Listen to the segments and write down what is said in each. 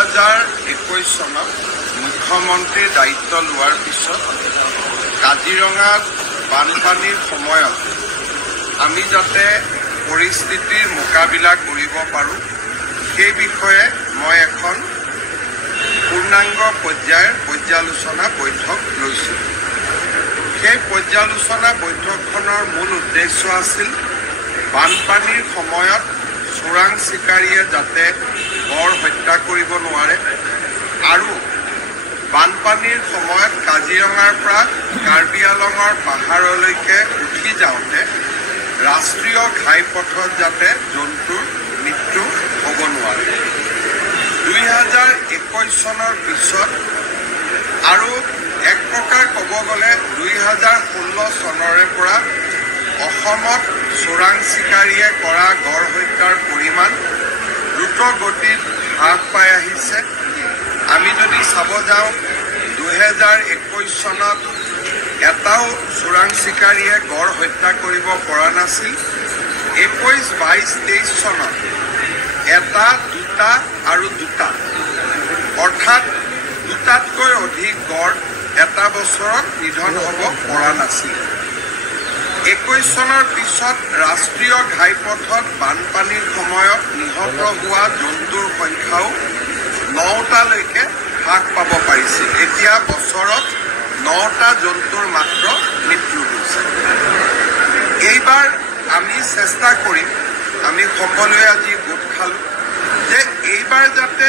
2021 চনত মুখ্যমন্ত্ৰীৰ দায়িত্ব লোৱাৰ পিছত কাজিৰঙাত বানপানীৰ সময়ত আমি যাতে পৰিস্থিতিৰ মোকাবিলা কৰিব পাৰোঁ সেই বিষয়ে মই এখন পূৰ্ণাংগ পৰ্যায়ৰ পৰ্যালোচনা বৈঠক লৈছোঁ। সেই পৰ্যালোচনা বৈঠকখনৰ মূল উদ্দেশ্য আছিল বানপানীৰ সময়ত চোৰাং চিকাৰীয়ে যাতে গড় হত্যা কৰিব নোৱাৰে আৰু বানপানীৰ সময়ত কাজিৰঙাৰ পৰা কাৰ্বি আংলঙৰ পাহাৰলৈকে উঠি যাওঁতে ৰাষ্ট্ৰীয় ঘাইপথত যাতে জন্তুৰ মৃত্যু হ'ব নোৱাৰে। 2021 চনৰ পিছত আৰু এক প্ৰকাৰ ক'ব গ'লে 2016 চনৰে পৰা অসমত চোৰাং চিকাৰীয়ে কৰা গড় হত্যাৰ পৰিমাণ দ্ৰুত গতিত হ্ৰাস পাই আহিছে। আমি যদি চাব যাওঁ 2021 চনত এটাও চোৰাং চিকাৰীয়ে গড় হত্যা কৰিব পৰা নাছিল। 21, 22, 23 চনত এটা, দুটা আৰু দুটা, অৰ্থাৎ দুটাতকৈ অধিক গড় এটা বছৰত নিধন হ'ব পৰা নাছিল। 21 চনৰ পিছত ৰাষ্ট্ৰীয় ঘাইপথত বানপানীৰ সময়ত নিহত হোৱা জন্তুৰ সংখ্যাও 9টালৈকে হ্ৰাস পাব পাৰিছিল। এতিয়া বছৰত 9টা জন্তুৰ মাত্ৰ মৃত্যু হৈছে। এইবাৰ আমি চেষ্টা কৰিম, আমি সকলোৱে আজি গোট খালোঁ যে এইবাৰ যাতে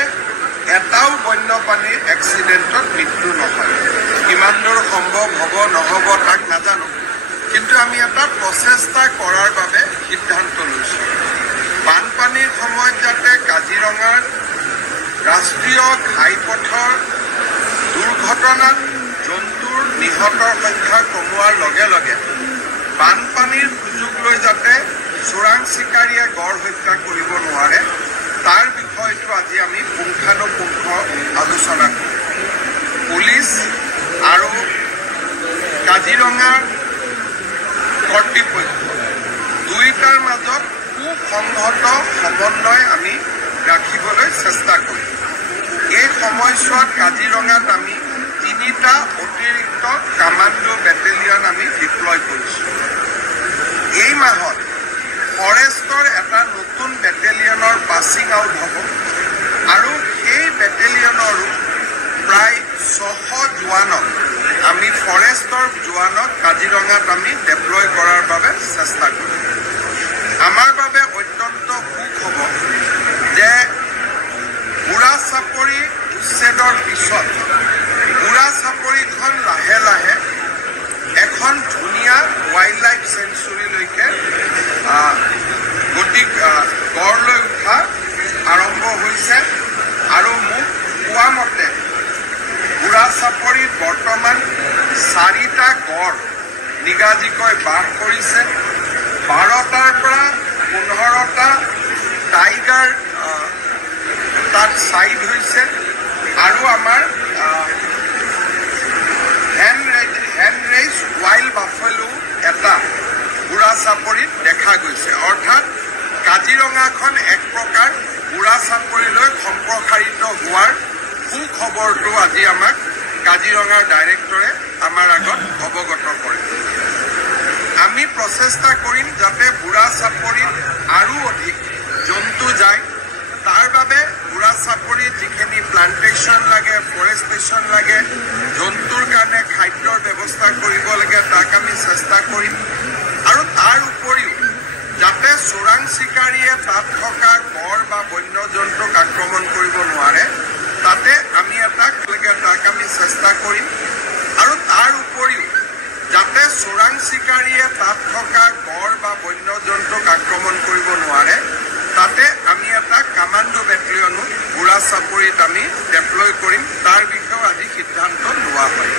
এটাও বন্যপ্ৰাণীৰ এক্সিডেণ্টত মৃত্যু নহয়। কিমান দূৰ সম্ভৱ হ'ব নহ'ব তাক নাজানো, কিন্তু আমি এটা প্ৰচেষ্টা কৰাৰ বাবে সিদ্ধান্ত লৈছোঁ। বানপানীৰ সময়ত যাতে কাজিৰঙাৰ ৰাষ্ট্ৰীয় ঘাইপথৰ দুৰ্ঘটনাত জন্তুৰ নিহতৰ সংখ্যা কমোৱাৰ লগে লগে বানপানীৰ সুযোগ লৈ যাতে চোৰাং চিকাৰীয়ে গড় হত্যা কৰিব নোৱাৰে তাৰ বিষয়টো আজি আমি পুংখানুপুংখ আলোচনা কৰোঁ। পুলিচ আৰু কাজিৰঙাৰ কৰ্তৃপক্ষ দুয়োটাৰ মাজত সুসংহত সমন্বয় আমি ৰাখিবলৈ চেষ্টা কৰিম। এই সময়ছোৱাত কাজিৰঙাত আমি 3টা অতিৰিক্ত কামাণ্ডো বেটেলিয়ন আমি ডিপ্লয় কৰিছোঁ। এই মাহত ফৰেষ্টৰ এটা নতুন বেটেলিয়নৰ পাছিং আউট হ'ব আৰু সেই বেটেলিয়নৰো প্ৰায় 600 জোৱানক আমি ফৰেষ্টৰ জোৱানক কাজিৰঙাত আমি ডেপ্লয় কৰাৰ বাবে চেষ্টা কৰিম। আমাৰ বাবে অত্যন্ত সুখ হ'ব যে বুঢ়া চাপৰি উচ্ছেদৰ পিছত বুঢ়া চাপৰিখন লাহে লাহে এখন ধুনীয়া ৱাইল্ড লাইফ চেঞ্চুৰীলৈকে গঢ় লৈ উঠা আৰম্ভ হৈছে আৰু মোক কোৱা মতে বুঢ়া চাপৰিত বৰ্তমান 4টা গড় নিগাজিকৈ বাস কৰিছে। 12টাৰ পৰা 15টা টাইগাৰ তাত চাইড হৈছে আৰু আমাৰ হেণ্ড ৰেইজ ৱাইল্ড বাফেলো এটা বুঢ়া চাপৰিত দেখা গৈছে। অৰ্থাৎ কাজিৰঙাখন এক প্ৰকাৰ বুঢ়া চাপৰিলৈ সম্প্ৰসাৰিত হোৱাৰ সুখবৰটো আজি আমাক কাজিৰঙাৰ ডাইৰেক্টৰে আমাৰ আগত অৱগত কৰে। আমি প্ৰচেষ্টা কৰিম যাতে বুঢ়া চাপৰিত আৰু অধিক জন্তু যায়। তাৰ বাবে বুঢ়া চাপৰিত যিখিনি প্লান্টেশ্যন লাগে, ফৰেষ্টেশ্যন লাগে, জন্তুৰ কাৰণে খাদ্যৰ ব্যৱস্থা কৰিব লাগে, তাক আমি চেষ্টা কৰিম। আৰু তাৰ উপৰিও যাতে চোৰাং চিকাৰীয়ে তাত থকা গড় বা বন্য জন্তুক আক্ৰমণ কৰিব নোৱাৰে তাতে আমি তাক আমি চেষ্টা কৰিম। আৰু তাৰ উপৰিও যাতে চোৰাং চিকাৰীয়ে তাত থকা গড় বা বন্য জন্তুক আক্ৰমণ কৰিব নোৱাৰে তাতে আমি এটা কামাণ্ডো বেটেলিয়নো বুঢ়া চাপৰিত আমি ডেপ্লয় কৰিম। তাৰ বিষয়েও আজি সিদ্ধান্ত লোৱা হয়।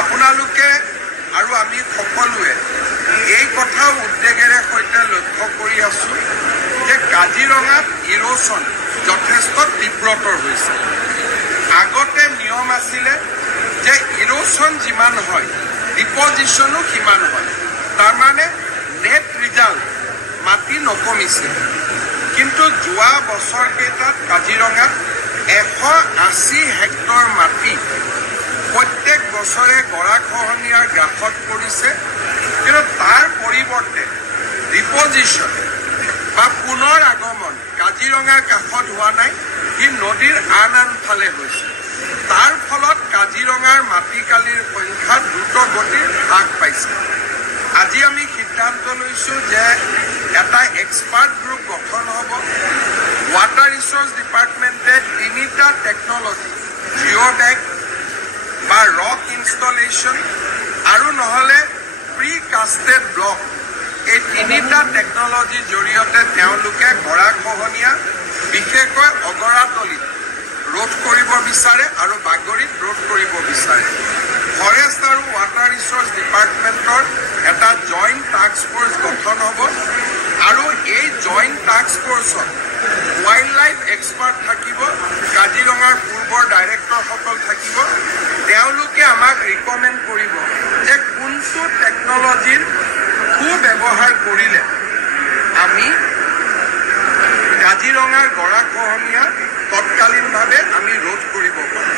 আপোনালোকে আৰু আমি সকলোৱে এই কথাও উদ্বেগেৰে সৈতে লক্ষ্য কৰি আছোঁ যে কাজিৰঙাত ইৰোশ্যন যথেষ্ট তীব্ৰতৰ হৈছে। আগতে নিয়ম আছিলে যে ইৰোশ্যন যিমান হয় ডিপজিশ্যনো সিমান হয়, তাৰমানে নেট ৰিজাল্ট মাটি নকমিছিল। কিন্তু যোৱা বছৰকেইটাত কাজিৰঙাত 180 হেক্টৰ মাটি প্ৰত্যেক বছৰে গৰাখহনীয়াৰ গ্ৰাসত পৰিছে। কিন্তু তাৰ পৰিৱৰ্তে ডিপজিশ্যন বা পুনৰ আগমন কাজিৰঙাৰ কাষত হোৱা নাই, ই নদীৰ আন ফালে হৈছে। তাৰ ফলত কাজিৰঙাৰ মাটিকালিৰ সংখ্যা দ্ৰুত গতিত হ্ৰাস পাইছে। আজি আমি সিদ্ধান্ত লৈছোঁ যে এটা এক্সপাৰ্ট গ্ৰুপ গঠন হ'ব। ৱাটাৰ ৰিচোৰ্চ ডিপাৰ্টমেণ্টে 3টা টেকনলজি, জিঅ' বেগ বা ৰক ইনষ্টলেশ্যন আৰু নহ'লে প্ৰি কাষ্টেড ব্লক, এই 3টা টেকনলজিৰ জৰিয়তে তেওঁলোকে গৰাখহনীয়া বিশেষকৈ অগৰাতলিত ৰোধ কৰিব বিচাৰে আৰু বাগৰিত ৰোধ কৰিব বিচাৰে। ফৰেষ্ট আৰু ৱাটাৰ ৰিচোৰ্চ ডিপাৰ্টমেণ্টৰ এটা জইণ্ট টাস্ক ফ'ৰ্চ গঠন হ'ব আৰু এই জইণ্ট টাস্ক ফ'ৰ্চত ৱাইল্ড লাইফ এক্সপাৰ্ট থাকিব, কাজিৰঙাৰ পূৰ্বৰ ডাইৰেক্টৰসকল থাকিব। তেওঁলোকে আমাক ৰিকমেণ্ড কৰিব যে কোনটো টেকনলজিৰ সুব্যৱহাৰ কৰিলে আমি কাজিৰঙাৰ গৰাখহনীয়া তৎকালীনভাৱে আমি ৰোধ কৰিব পাৰোঁ।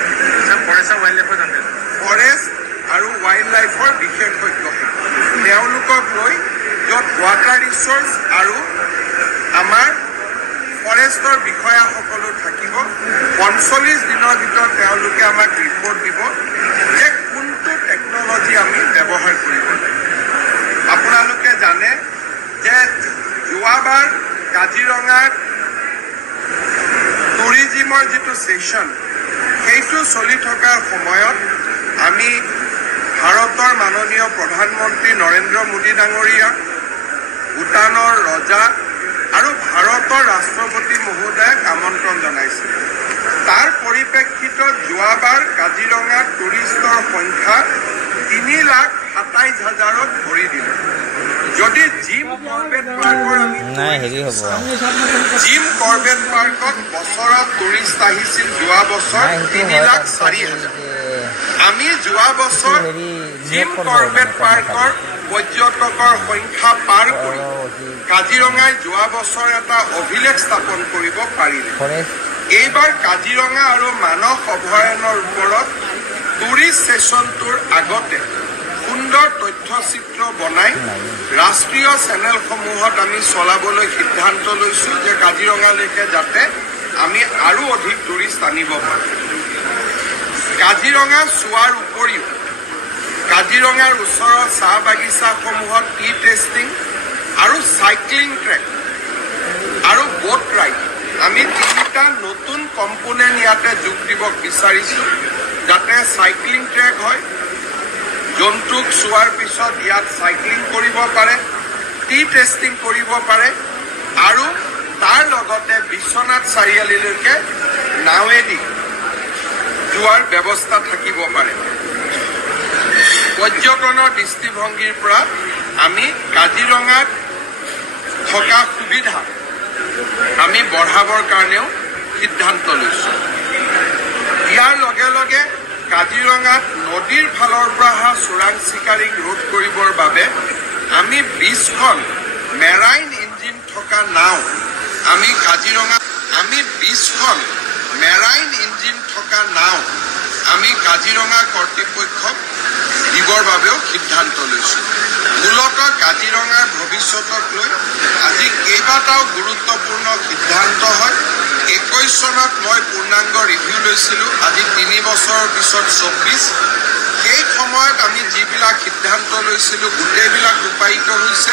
ফৰেষ্ট আৰু ৱাইল্ড লাইফৰ বিশেষজ্ঞ তেওঁলোকক লৈ য'ত ৱাটাৰ ৰিচোৰ্চ আৰু আমাৰ ফৰেষ্টৰ বিষয়াসকলো থাকিব। 45 দিনৰ ভিতৰত তেওঁলোকে আমাক ৰিপৰ্ট দিব যে কোনটো টেকনলজি আমি ব্যৱহাৰ কৰিব লাগে। আপোনালোকে জানে যে যোৱাবাৰ কাজিৰঙাৰ টুৰিজিমৰ যিটো ছেশ্যন সেইটো চলি থকাৰ সময়ত আমি ভাৰতৰ মাননীয় প্ৰধানমন্ত্ৰী নৰেন্দ্ৰ মোদী ডাঙৰীয়া, ভূটানৰ ৰজা আৰু ভাৰতৰ ৰাষ্ট্ৰপতি মহোদয়ক আমন্ত্ৰণ জনাইছিল। তাৰ পৰিপ্ৰেক্ষিতত যোৱাবাৰ কাজিৰঙাত টুৰিষ্টৰ সংখ্যা 3,27,000ত ভৰি দিলে। যদি জিম কৰ্বেট পাৰ্কৰ জিম কৰ্বেট পাৰ্কত বছৰত টুৰিষ্ট আহিছিল যোৱা বছৰ 3,04,000। আমি যোৱা বছৰ জিম কৰ্বেট পাৰ্কৰ পৰ্যটকৰ সংখ্যা পাৰ কৰি কাজিৰঙাই যোৱা বছৰ এটা অভিলেখ স্থাপন কৰিব পাৰিলে। এইবাৰ কাজিৰঙা আৰু মানস অভয়াৰণ্যৰ ওপৰত টুৰিষ্ট ছেশ্যনটোৰ আগতে সুন্দৰ তথ্যচিত্ৰ বনাই ৰাষ্ট্ৰীয় চেনেলসমূহত আমি চলাবলৈ সিদ্ধান্ত লৈছোঁ যে কাজিৰঙালৈকে যাতে আমি আৰু অধিক টুৰিষ্ট আনিব পাৰোঁ। কাজিৰঙা চোৱাৰ উপৰিও কাজিৰঙাৰ ওচৰৰ চাহ বাগিচাসমূহত টি টেষ্টিং আৰু চাইক্লিং ট্ৰেক আৰু বোট ৰাইড আমি 3টা নতুন কম্পোনেণ্ট ইয়াতে যোগ দিব বিচাৰিছোঁ, যাতে চাইক্লিং ট্ৰেক হয়, জন্তুক চোৱাৰ পিছত ইয়াত চাইক্লিং কৰিব পাৰে, টি টেষ্টিং কৰিব পাৰে আৰু তাৰ লগতে বিশ্বনাথ চাৰিআলিলৈকে নাৱেদি যোৱাৰ ব্যৱস্থা থাকিব পাৰে। পৰ্যটনৰ দৃষ্টিভংগীৰ পৰা আমি কাজিৰঙাত থকা সুবিধা আমি বঢ়াবৰ কাৰণেও সিদ্ধান্ত লৈছোঁ। ইয়াৰ লগে লগে কাজিৰঙাত নদীৰ ফালৰ পৰা অহা চোৰাং চিকাৰীক ৰোধ কৰিবৰ বাবে আমি 20খন মেৰাইন ইঞ্জিন থকা নাও আমি কাজিৰঙা কৰ্তৃপক্ষক দিবৰ বাবেও সিদ্ধান্ত লৈছোঁ। মূলতঃ কাজিৰঙাৰ ভৱিষ্যতক লৈ আজি কেইবাটাও গুৰুত্বপূৰ্ণ সিদ্ধান্ত হয়। 21 চনত মই পূৰ্ণাংগ ৰিভিউ লৈছিলোঁ, আজি 3 বছৰৰ পিছত 24। সেই সময়ত আমি যিবিলাক সিদ্ধান্ত লৈছিলোঁ গোটেইবিলাক ৰূপায়িত হৈছে।